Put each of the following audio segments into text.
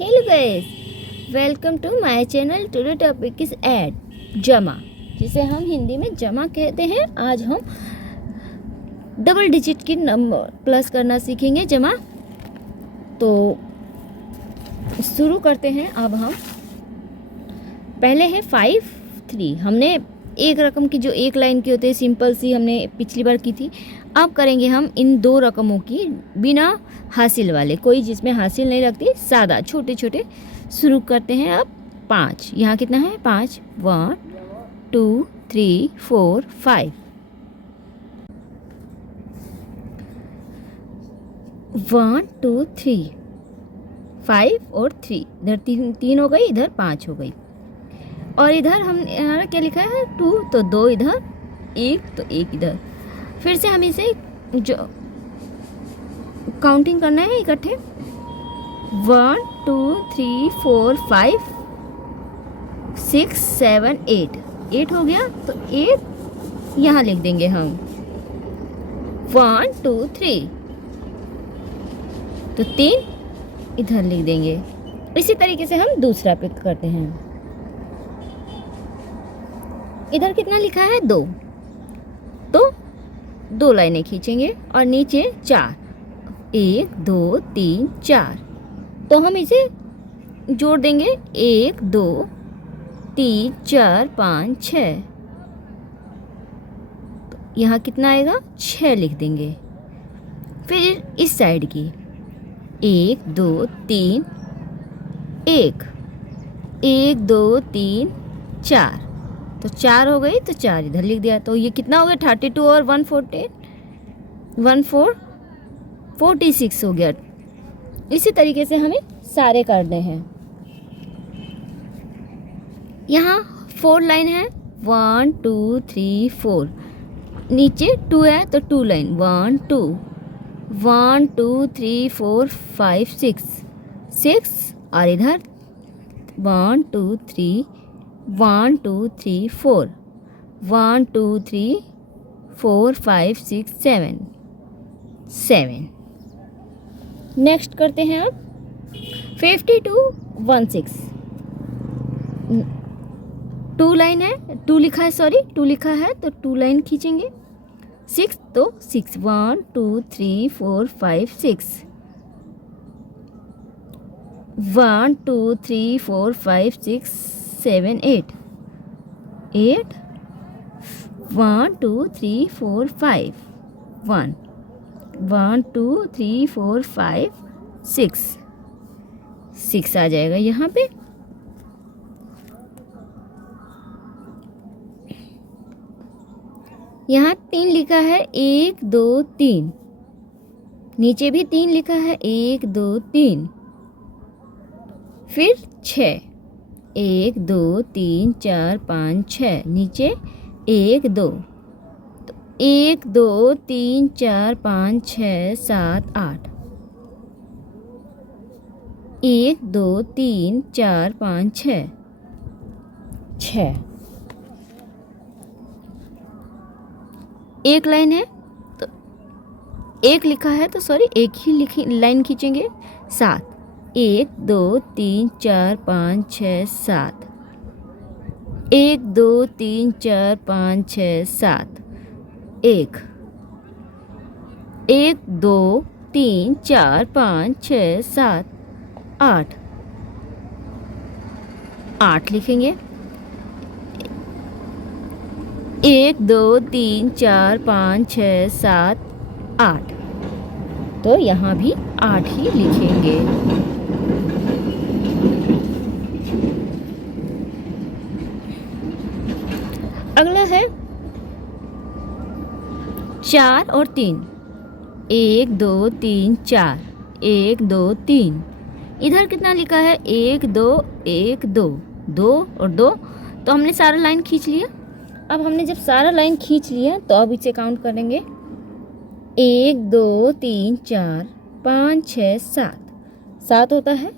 Hello guys, welcome to my channel. Today topic is ऐड जमा, जिसे हम हिंदी में जमा कहते हैं। आज हम डबल डिजिट की नंबर प्लस करना सीखेंगे, जमा। तो शुरू करते हैं। अब हम पहले है 5 3। हमने एक रकम की जो एक लाइन की होती है सिंपल सी, हमने पिछली बार की थी। अब करेंगे हम इन दो रकमों की बिना हासिल वाले, कोई जिसमें हासिल नहीं लगती, सादा छोटे छोटे। शुरू करते हैं अब 5। यहाँ कितना है? 5। 1 2 3 4 5। 1 2 3 5 और 3, इधर तीन हो गई, इधर 5 हो गई। और इधर हम यहाँ क्या लिखा है? 2, तो 2 इधर, 1 तो 1 इधर। फिर से हम इसे जो काउंटिंग करना है इकट्ठे। 1 2 3 4 5 6 7 8। 8 हो गया, तो 8 यहाँ लिख देंगे हम। 1 2 3, तो 3 इधर लिख देंगे। इसी तरीके से हम दूसरा पिक करते हैं। इधर कितना लिखा है? 2, तो 2 लाइनें खींचेंगे और नीचे 4। 1 2 3 4, तो हम इसे जोड़ देंगे। 1 2 3 4 5 6। यहाँ कितना आएगा? 6 लिख देंगे। फिर इस साइड की 1 2 3 1 1 2 3 4, तो 4 हो गई, तो 4 इधर लिख दिया। तो ये कितना हो गया? 32 और 46 हो गया। इसी तरीके से हमें सारे करने हैं। यहाँ 4 लाइन है। 1 2 3 4, नीचे 2 है तो 2 लाइन। 1 2 1 2 3 4 5 6 और इधर 1 2 3 1 2 3 4 1 2 3 4 5 6 7। नेक्स्ट करते हैं अब 52 16। 2 लाइन है, 2 लिखा है, सॉरी 2 लिखा है, तो 2 लाइन खींचेंगे। 6, तो 6 1 2 3 4 5 6 1 2 3 4 5 6 7 8 8 1 2 3 4 5 1 1 2 3 4 5 6 आ जाएगा यहाँ पे। यहाँ 3 लिखा है, 1 2 3। नीचे भी 3 लिखा है, 1 2 3। फिर 6, 1 2 3 4 5 6। नीचे 1 2, तो 1 2 3 4 5 6 7 8। 1 2 3 4 5 6। एक लाइन है, तो एक लिखा है, तो सॉरी एक ही लाइन खींचेंगे। 7 1 2 3 4 5 6 7 1 2 3 4 5 6 7 1 1 2 3 4 5 6 7 8 लिखेंगे। 1 2 3 4 5 6 7 8, तो यहाँ भी 8 ही लिखेंगे। अगला है 4 और 3। 1 2 3 4 1 2 3। इधर कितना लिखा है? 1 2 1 2 2 और 2, तो हमने सारा लाइन खींच लिया। अब हमने जब सारा लाइन खींच लिया, तो अब इसे काउंट करेंगे। 1 2 3 4 5 6 7 होता है,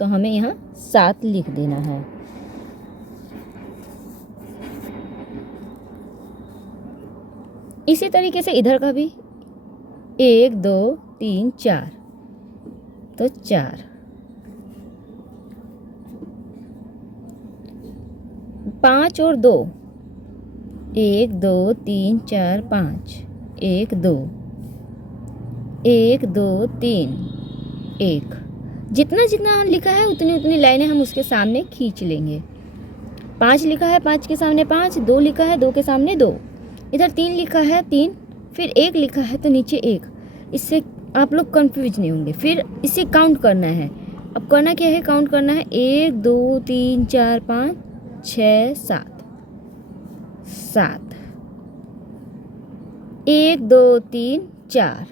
तो हमें यहाँ 7 लिख देना है। इसी तरीके से इधर का भी 1 2 3 4, तो 4। 5 और 2, 1 2 3 4 5, 1 2 1 2 3 1। जितना जितना लिखा है उतनी उतनी लाइनें हम उसके सामने खींच लेंगे। 5 लिखा है, 5 के सामने 5, 2 लिखा है, 2 के सामने 2, इधर 3 लिखा है 3, फिर 1 लिखा है तो नीचे 1। इससे आप लोग कंफ्यूज नहीं होंगे। फिर इसे काउंट करना है। अब करना क्या है, काउंट करना है 1 2 3 4 5 6 7 7, 1 2 3 4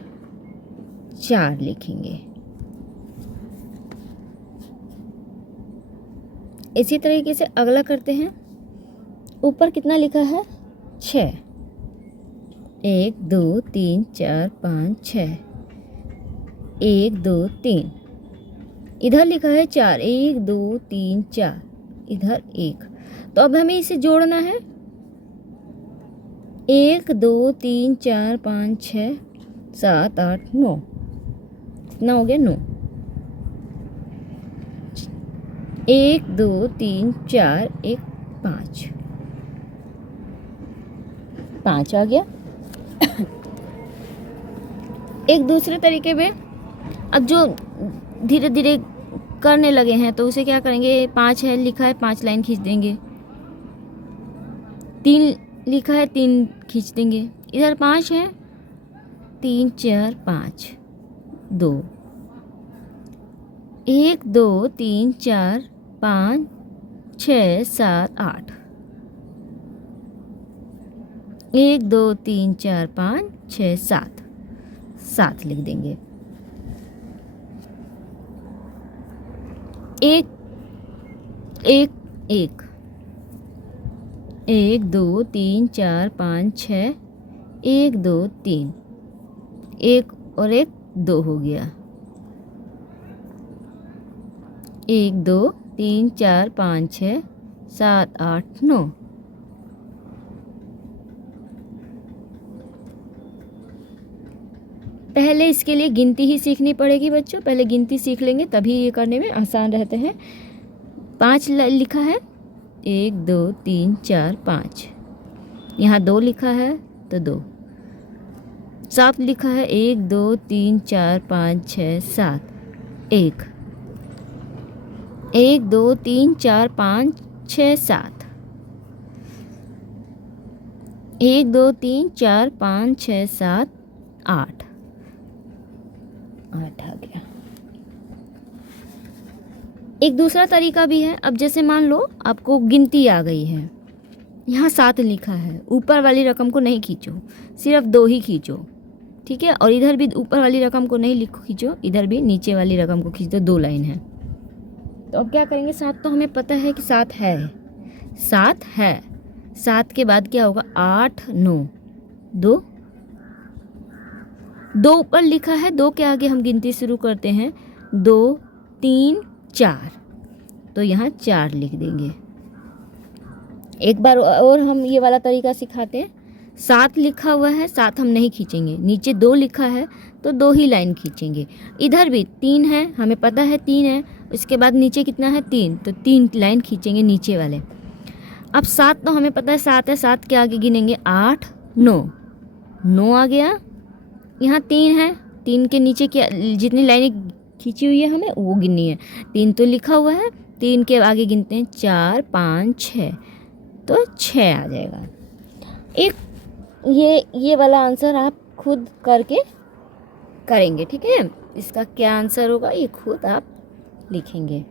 4 लिखेंगे। इसी तरीके से अगला करते हैं। ऊपर कितना लिखा है, 6, 1 2 3 4 5 6, 1 2 3, इधर लिखा है 4, 1 2 3 4, इधर 1। तो अब हमें इसे जोड़ना है। 1 2 3 4 5 6 7 8 9, कितना हो गया, 9। 1 2 3 4 1 5, 5 आ गया। एक दूसरे तरीके में अब जो धीरे धीरे करने लगे हैं तो उसे क्या करेंगे, 5 है लिखा है, 5 लाइन खींच देंगे। 3 लिखा है, 3 खींच देंगे। इधर 5 है, 3 4 5 2, 1 2 3 4 5 6 7 8, 1 2 3 4 5 6 7, 7 लिख देंगे। एक एक एक, 1 2 3 4 5 6, 1 2 3, 1 और 1 2 हो गया। 1 2 3 4 5 6 7 8 9। पहले इसके लिए गिनती ही सीखनी पड़ेगी बच्चों। पहले गिनती सीख लेंगे तभी ये करने में आसान रहते हैं। 5 लिखा है, 1 2 3 4 5, यहाँ 2 लिखा है तो 2। 7 लिखा है, 1 2 3 4 5 6 7, 1 1 2 3 4 5 6 7, 1 2 3 4 5 6 7 8, 8 आ गया। एक दूसरा तरीका भी है। अब जैसे मान लो आपको गिनती आ गई है, यहाँ 7 लिखा है, ऊपर वाली रकम को नहीं खींचो, सिर्फ 2 ही खींचो, ठीक है। और इधर भी ऊपर वाली रकम को नहीं खींचो, इधर भी नीचे वाली रकम को खींच दो, 2 लाइन है। तो अब क्या करेंगे, 7 तो हमें पता है कि 7 है, 7 है। 7 के बाद क्या होगा, 8 9 2, 2 ऊपर लिखा है, 2 के आगे हम गिनती शुरू करते हैं, 2 3 4, तो यहाँ 4 लिख देंगे। एक बार और हम ये वाला तरीका सिखाते हैं। 7 लिखा हुआ है, 7 हम नहीं खींचेंगे, नीचे 2 लिखा है तो 2 ही लाइन खींचेंगे। इधर भी 3 है, हमें पता है 3 है, उसके बाद नीचे कितना है, 3, तो 3 लाइन खींचेंगे नीचे वाले। अब 7 तो हमें पता है 7 है, 7 के आगे गिनेंगे 8 9, 9 आ गया। यहाँ 3 है, 3 के नीचे क्या जितनी लाइनें खींची हुई है हमें वो गिननी है। 3 तो लिखा हुआ है, 3 के आगे गिनते हैं 4 5 6, तो 6 आ जाएगा। एक ये वाला आंसर आप खुद करके करेंगे, ठीक है। इसका क्या आंसर होगा ये खुद आप लिखेंगे।